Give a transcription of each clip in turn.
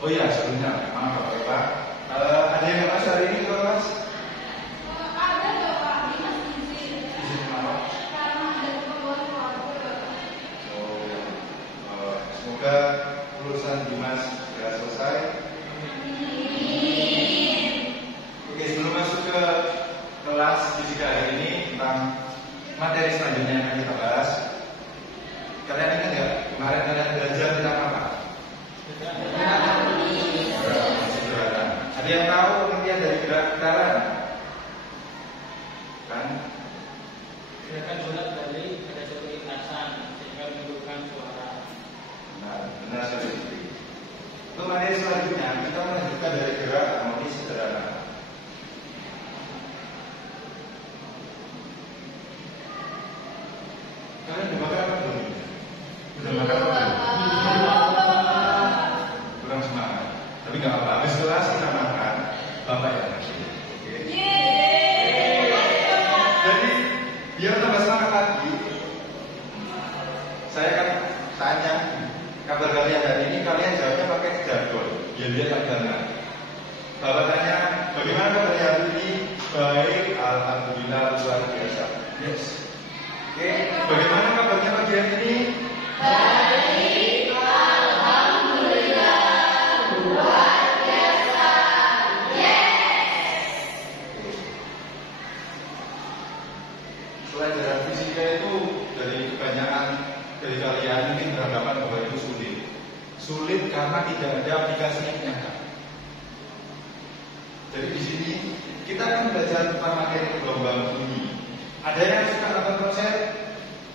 Oh iya, sebelumnya maaf Bapak. Ada yang nggak hari ini kelas? Ada Bapak, Dinas izin. Izin kenapa? Karena ada keperluan keluarga. Oh ya. Semoga urusan Dimas segera selesai. Oke, sebelum masuk ke kelas fisika hari ini tentang materi selanjutnya yang akan kita bahas. Kalian ingat nggak kemarin kalian belajar tentang apa? Sederhana. Ada yang tahu pengertian dari gerakan? Kan? Gerakan bulat balik pada suatu lintasan sehingga menimbulkan suara. Benar sekali. Untuk materi selanjutnya kita melanjutkan dari gerak harmonis sederhana. Kalian udah makan apa belum? Udah makan apa belum? Kurang semangat. Tapi nggak apa-apa. Habis kelas kita makan. Bapak yang ngasih. Oke. Jadi biar tambah semangat lagi, saya akan tanya kabar kalian hari ini. Kalian jawabnya pakai jargon. Biar dia tak dengar. Bapak tanya, bagaimana kabarnya hari ini? Baik, alhamdulillah luar biasa. Yes. Oke, bagaimana kabarnya pagi hari ini? Baik, alhamdulillah, luar biasa. Yes. Pelajaran fisika itu dari kebanyakan dari kalian mungkin beranggapan bahwa itu sulit. Sulit karena tidak ada aplikasinya yang nyata. Jadi di sini kita akan belajar tentang materi gelombang bunyi. Ada yang suka nonton konser?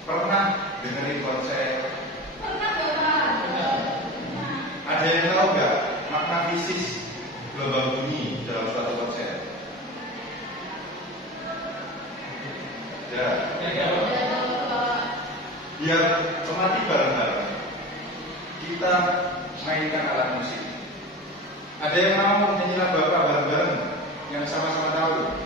Pernah dengerin konser? Pernah Bapak? Ada yang tahu nggak makna fisik gelombang bunyi dalam suatu konser? Ya. Biar semati bareng-bareng kita mainkan alat musik. Ada yang mau nyanyi lagu apa bareng-bareng yang sama-sama tahu?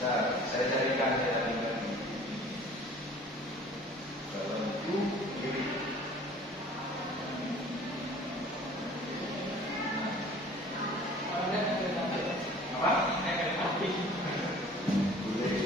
Bentar, saya carikan. Balonku ini. Apa? Boleh.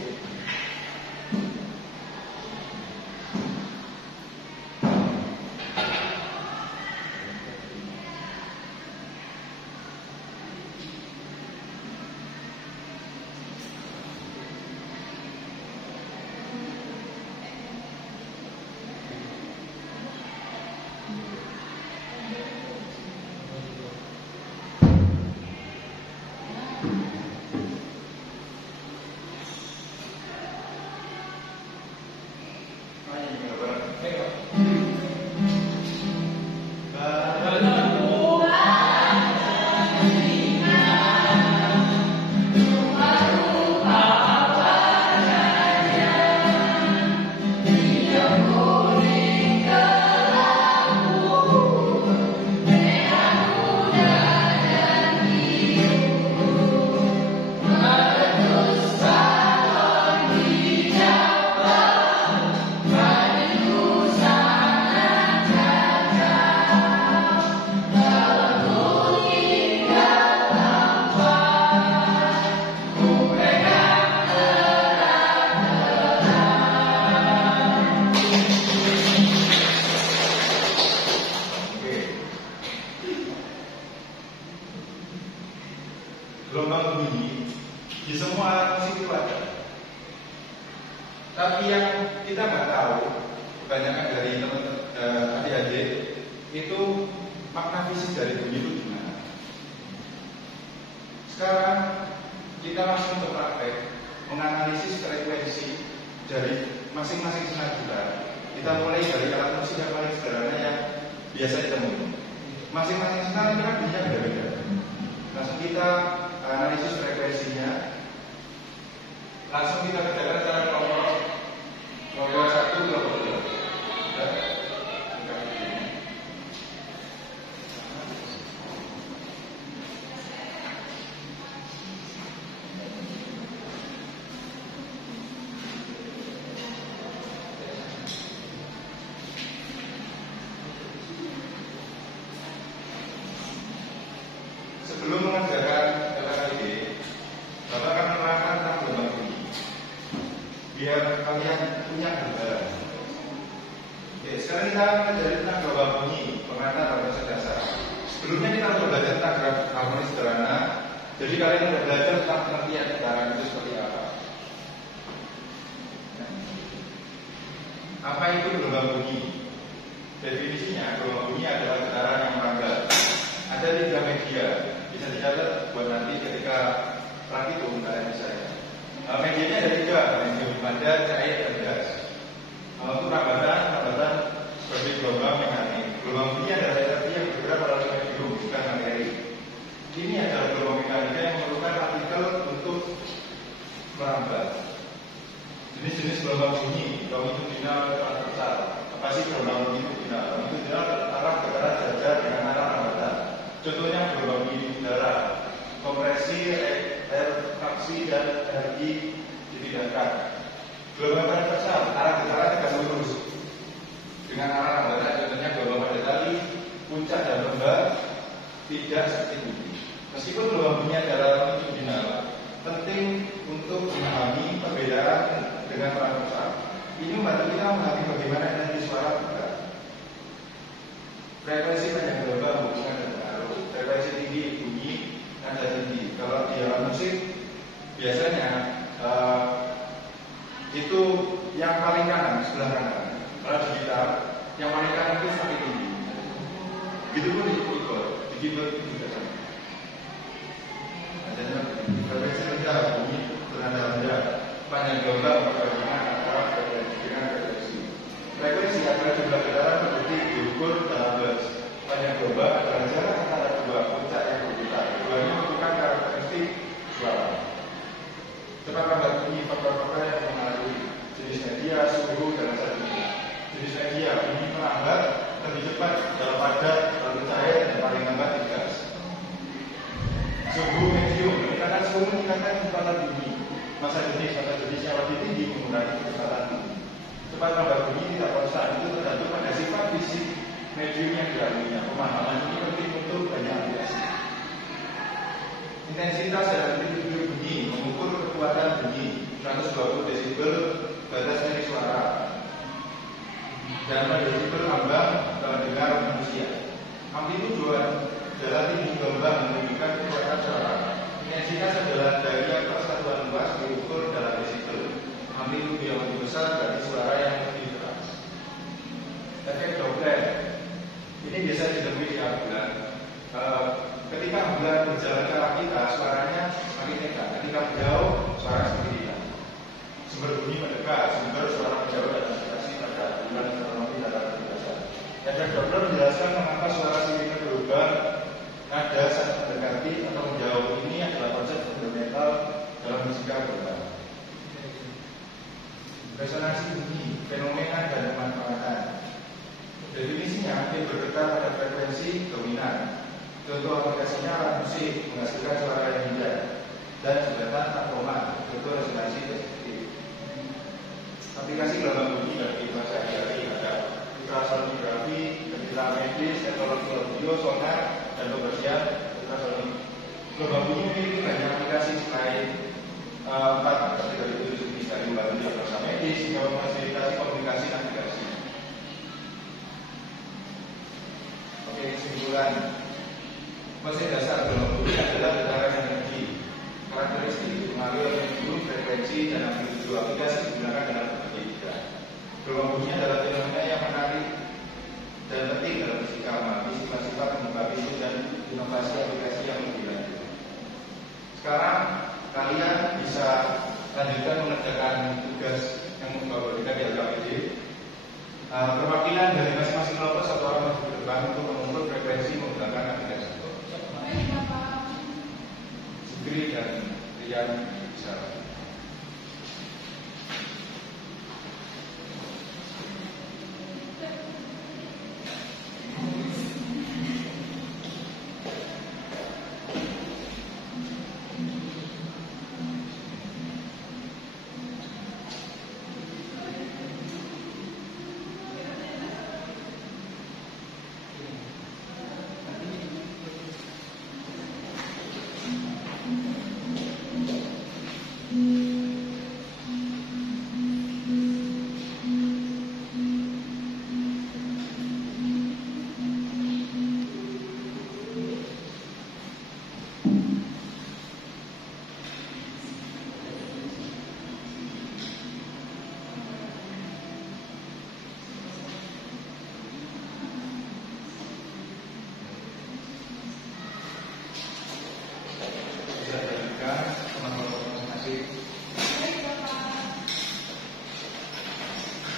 Gelombang bunyi di semua alat musik itu ada. Tapi yang kita nggak tahu, kebanyakan dari teman-teman adik-adik itu makna fisik dari bunyi itu gimana. Sekarang kita langsung ke praktek menganalisis frekuensi dari masing-masing senar gitar. Kita mulai dari alat musik yang paling sederhana yang biasa ditemui. Masing-masing senar itu kan bunyinya beda-beda. Langsung kita analisis frekuensinya. Langsung kita kerjakan secara kelompok. Kelompok 1, kelompok 2. punya gambaran. Oke, sekarang kita pelajari tentang gelombang bunyi pengantar harmonis dasar. Sebelumnya kita sudah belajar tentang graf harmonis sederhana. Jadi kalian sudah belajar tentang pengertian getaran itu seperti apa. Apa itu gelombang bunyi? Definisinya, gelombang bunyi adalah getaran yang merangkak. Ada 3 media, bisa dicatat buat nanti ketika praktikum kalian bisa ya. Medianya ada 3, medium padat, cair, dan gas. Untuk rambatan seperti gelombang mekanik. Gelombang bunyi adalah energi yang bergerak pada medium, bukan materi. Ini adalah gelombang mekanika yang memerlukan partikel untuk merambat. Jenis-jenis gelombang bunyi, longitudinal, transversal. Apa sih gelombang longitudinal? Longitudinal arah getaran jajar dengan arah rambatan. Contohnya gelombang bunyi udara, kompresi, reaksi, dan energi dipindahkan. Gelombang transversal, arah getaran tegak lurus dengan arah rambatan. Contohnya gelombang pada tali, puncak dan lembah tidak seperti ini. Meskipun gelombang bunyi adalah longitudinal, penting untuk memahami perbedaan dengan transversal. Ini membantu kita memahami bagaimana energi suara bergerak. Frekuensi panjang gelombang hubungan dan pengaruh. Frekuensi tinggi bunyi nada tinggi. Kalau di alat musik biasanya itu yang paling kanan sebelah kanan. Kalau di gitar yang paling kanan itu semakin tinggi. Begitu pun di keyboard juga sama. Adanya frekuensi rendah bunyi bernada rendah. Panjang gelombang perbandingan antara frekuensi dengan frekuensi. Frekuensi adalah jumlah getaran berdetik diukur dalam hertz. Panjang gelombang adalah jarak antara dua puncak yang berbeda. Keduanya menentukan karakteristik suara. Cepat lambat bunyi faktor-faktor yang mengaruhi jenis media, suhu, dan rasa bunyi. Jenis media bunyi melambat, lebih cepat dalam padat, lalu cair, dan paling lambat di gas. Suhu medium meningkatkan suhu meningkatkan kecepatan bunyi. Masa jenis yang lebih tinggi mengurangi kecepatan bunyi. Cepat lambat bunyi tidak konstan, itu tergantung pada sifat fisik medium yang dilaluinya. Pemahaman ini penting untuk banyak aplikasi. Intensitas dan amplitude bunyi mengukur kekuatan bunyi 120 desibel batas seri suara dan desibel ambang dengar manusia. Amplitude adalah tinggi gelombang menunjukkan kekuatan suara. Intensitas adalah daya persatuan luas diukur dalam desibel. Amplitude yang lebih besar dari suara yang lebih keras. Efek Doppler ini biasa ditemui di ambulan. Ketika ambulan berjalan ke arah kita, suaranya semakin dekat. Ketika menjauh, suara semakin dekat. Sumber bunyi mendekat, sumber suara menjauh dan aplikasi pada ambulan teknologi data kebiasaan. Efek Doppler menjelaskan mengapa suara sirine berubah nada saat mendekati atau menjauh. Ini adalah konsep fundamental dalam musika global. Resonansi bunyi, fenomena dan pemanfaatan. Definisinya, dia bergetar pada frekuensi dominan. Contoh aplikasinya alat musik menghasilkan suara yang indah dan jembatan takoma. Contoh resonansi positif. Aplikasi gelombang bunyi bagi masa hari ada ultrasonografi, ketika medis, teknologi audio, sonar, dan pembersihan ultrasonik. Gelombang bunyi memiliki banyak aplikasi selain 4 kategori itu bisa membantu diagnosa medis hingga memfasilitasi komunikasi navigasi. Oke, kesimpulan. Mesin dasar gelombang bunyi adalah getaran energi. Karakteristik mengalir medium, frekuensi, dan amplitude aplikasi digunakan dalam berbagai bidang. Gelombang bunyi adalah fenomena yang menarik dan penting dalam fisika amati, sifat-sifat membuka pintu dan inovasi aplikasi yang lebih lanjut. Sekarang kalian bisa lanjutkan mengerjakan tugas yang membawa kita di LKPD. Perwakilan dari masing-masing kelompok satu orang maju ke depan untuk mengukur frekuensi menggunakan aplikasi. Sugri dan Rian bisa.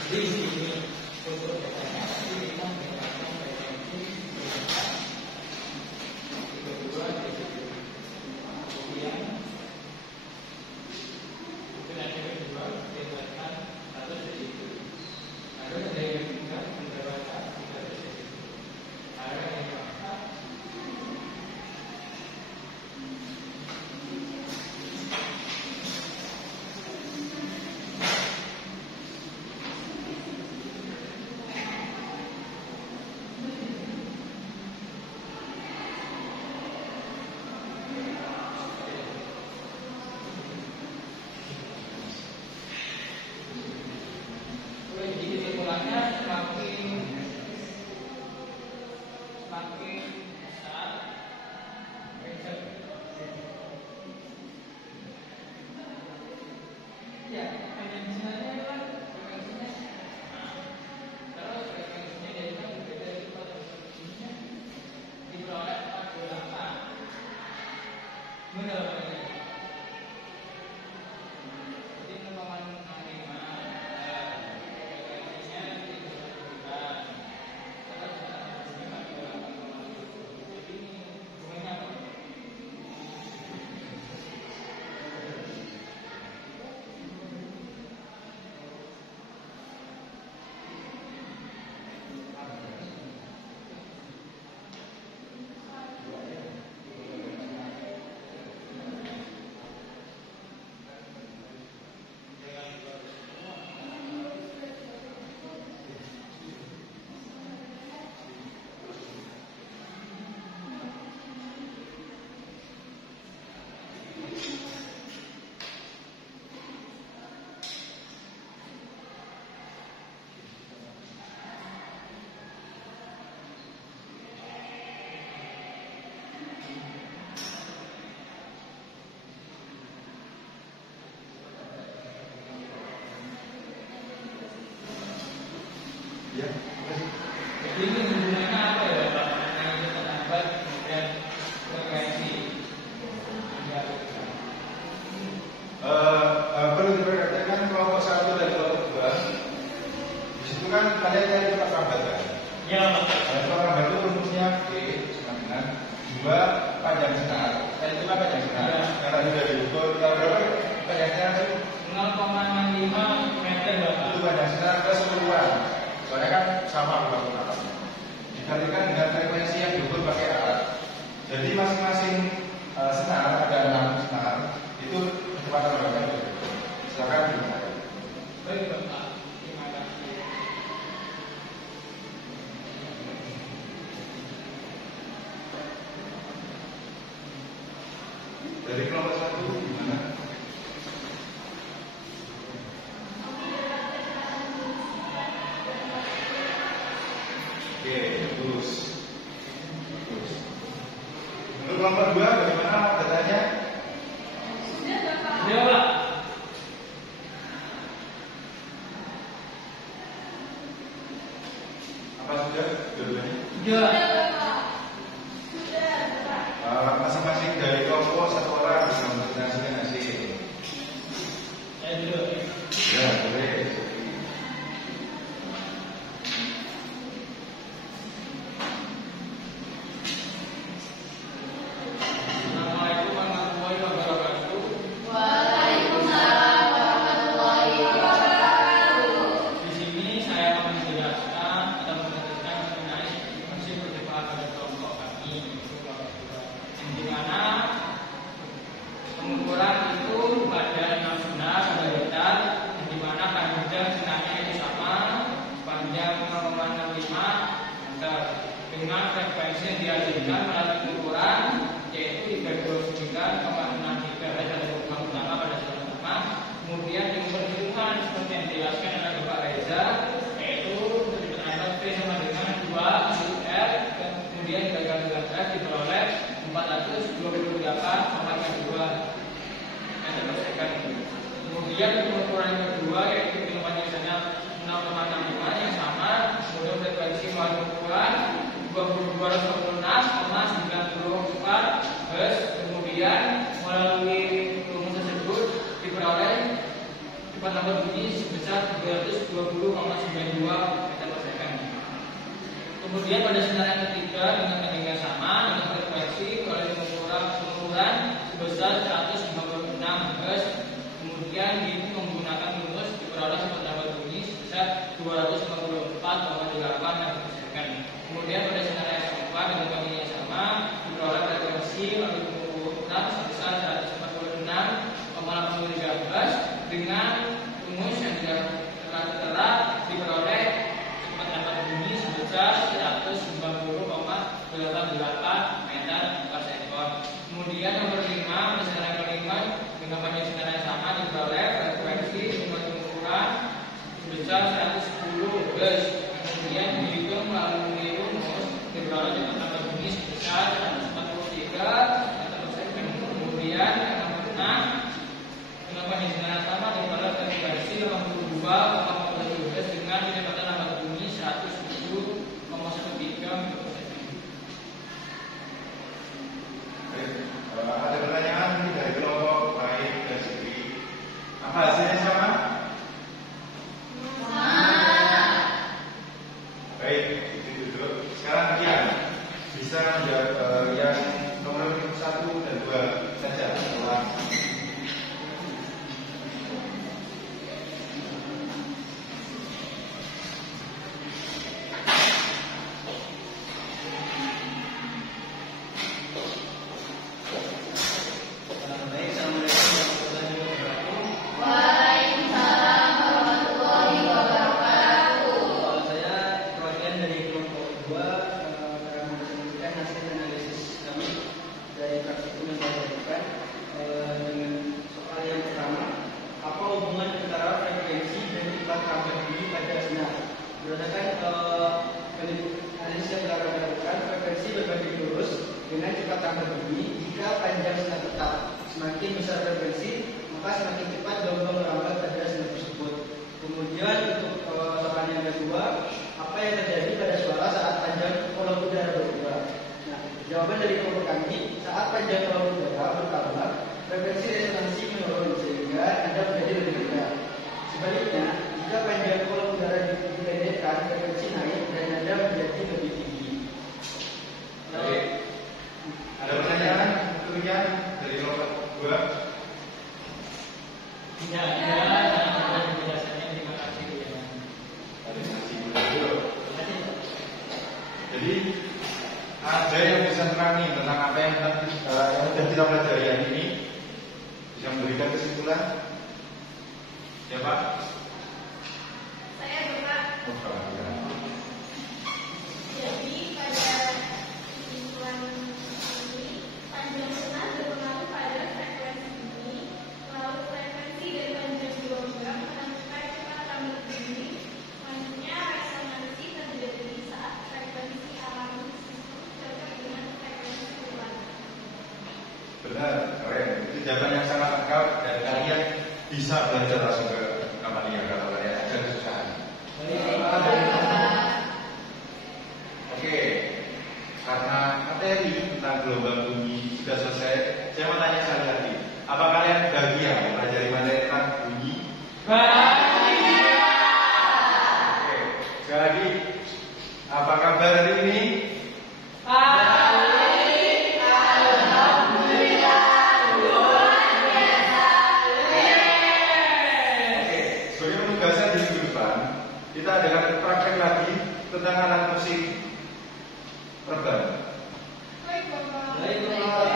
Jadi di sini untuk datanya kita menggunakan frekuensi kedua di situ. Kemudian frekuensi kedua diberikan 100 di situ. Lalu ada yang juga mendapatkan 300 di situ. Ada yang dipaksa. Jadi kesimpulannya semakin besar pressure. Ya, frekuensinya kan frekuensinya. Kalau frekuensinya dari kan berbeda dari frekuensinya diperoleh 48. Benar ini. Jadi 0,05 frekuensinya dibutuhkan. Kalau kita menggunakan 48,7. Jadi ini hubungannya apa? Ya, makasih. Jadi ini hubungannya apa ya Pak? Yang itu terlambat kemudian frekuensi. Perlu diperhatikan kelompok 1 dan kelompok 2. Di situ kan kalian cari tempat lambat kan? Ya Pak. Tempat lambat itu rumusnya P sama dengan 2 panjang senar. Itu kan panjang senar. Ya. Yang tadi sudah diukur, tahu berapa panjang senar itu? 0,65 meter Bapak. Itu panjang senar ke 10-an. Soalnya kan sama bukan alat. Dikalikan dengan frekuensi yang diukur pakai alat. Jadi masing-masing senar ada 6 senar. Itu kecepatan lambatnya berbeda. Silakan digunakan. Baik Bapak. Terima kasih. Dari kelompok 1 gimana? Oke, terus. Untuk kelompok 2 bagaimana datanya? Sudah Bapak. Ya Pak. Apa sudah? Dua-duanya? Ya. Sudah Bapak. Sudah Bapak. Masing-masing dari kelompok 1 orang bisa menjelaskan hasil. Saya dulu. Ya, boleh. Assalamualaikum warahmatullahi wabarakatuh. Waalaikumsalam warahmatullahi wabarakatuh. Di sini saya akan menjelaskan atau menjelaskan mengenai prinsip percobaan pada kelompok kami, kelompok dua. Di mana pengukuran itu ada 6 senar pada datar, di mana panjang senarnya itu sama, panjang 0,65 meter, dengan frekuensi yang dihasilkan melalui pengukuran yaitu 329,6 GHz pada lubang utama pada saluran utama. Kemudian diperhitungkan seperti yang dijelaskan oleh Bapak Reza, yaitu ternyata P sama dengan 2 UR, dan kemudian gagal diperoleh 428,2 meter per second. Kemudian pengukuran yang kedua yaitu kecepatan sinyal 0,65 yang sama, kemudian frekuensi melalui pengukuran 2226,94 Hz, kemudian melalui meter per second. Kemudian pada senarai yang ketiga dengan ketinggian yang sama dengan frekuensi oleh pengukuran sebesar 156 Hz. Kemudian itu menggunakan rumus diperoleh dapat bunyi sebesar 254,38 meter per second. Kemudian pada senarai yang keempat dengan ketinggian yang sama diperoleh frekuensi oleh pengukuran sebesar 146,83 Hz dengan rumus yang telah diperoleh dapat bunyi sebesar 190,88 meter per sekon. Kemudian nomor 5 pada senarai kelima dengan panjang senarai yang sama diperoleh frekuensi dengan pengukuran sebesar 110 Hz. Kemudian dihitung melalui rumus diperoleh dapat bunyi sebesar 143 meter per sekon. Kemudian yang nomor 6 dengan panjang senarai yang sama diperoleh frekuensi 82,47 Hz dengan kecepatan dapat bunyi 107,13 meter per second. Ada pertanyaan dari kelompok baik dan sendiri. Apa hasilnya sama? Baik, itu duduk. Sekarang Kian bisa menjawab yang nomor 1 dan 2 saja. Ulang. Waalaikumsalam warahmatullahi wabarakatuh. Kalau saya perwakilan dari kelompok 2 akan menyampaikan hasil analisis kami dari praktikum yang saya lakukan dengan soal yang pertama, apa hubungan antara frekuensi dan cepat tambah bunyi pada sinar? Berdasarkan analisis yang telah kami lakukan, frekuensi berbanding lurus dengan cepat tambah bunyi jika panjang sinar tetap. Semakin besar frekuensi, maka semakin cepat gelombang merambat pada sinar tersebut. Kemudian untuk soal yang kedua, apa yang terjadi pada suara saat panjang kolom udara berubah? Nah, jawaban dari kelompok kami, saat panjang kolom udara bertambah, frekuensi resonansi menurun sehingga Anda menjadi lebih rendah. Sebaliknya, jika panjang kolom udara dipendekkan, frekuensi naik dan Anda menjadi lebih tinggi. Baik. Ada pertanyaan untuk Kian dari kelompok 2? Tidak ada penjelasannya. Terima kasih. Jadi ada yang bisa menerangi tentang apa yang sudah kita pelajari hari ini, bisa memberikan kesimpulan? Ya Pak? Saya Bapak. Oh, Pak, ya. Jadi pada kesimpulan ini, panjang sinar berpengaruh pada frekuensi bunyi, lalu frekuensi dan panjang gelombang menentukan cepat tambah bunyi. Selanjutnya resonansi terjadi saat frekuensi alami sistem cocok dengan frekuensi luar. Benar, keren. Itu jawaban yang sangat lengkap dan kalian bisa belajar langsung ke Amalia kalau kalian ada kesusahan. Oke, karena materi tentang gelombang bunyi sudah selesai, saya mau tanya sekali lagi, apa kalian bahagia mempelajari materi tentang bunyi? Bahagia. Oke, sekali lagi, apa kabar hari ini? Oke, sebagai penugasan di minggu depan, kita adakan praktek lagi tentang alat musik rebana. Baik, Bapak. Baik, Bapak.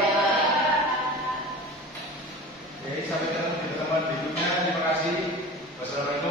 Jadi sampai ketemu di pertemuan berikutnya. Terima kasih. Wassalamualaikum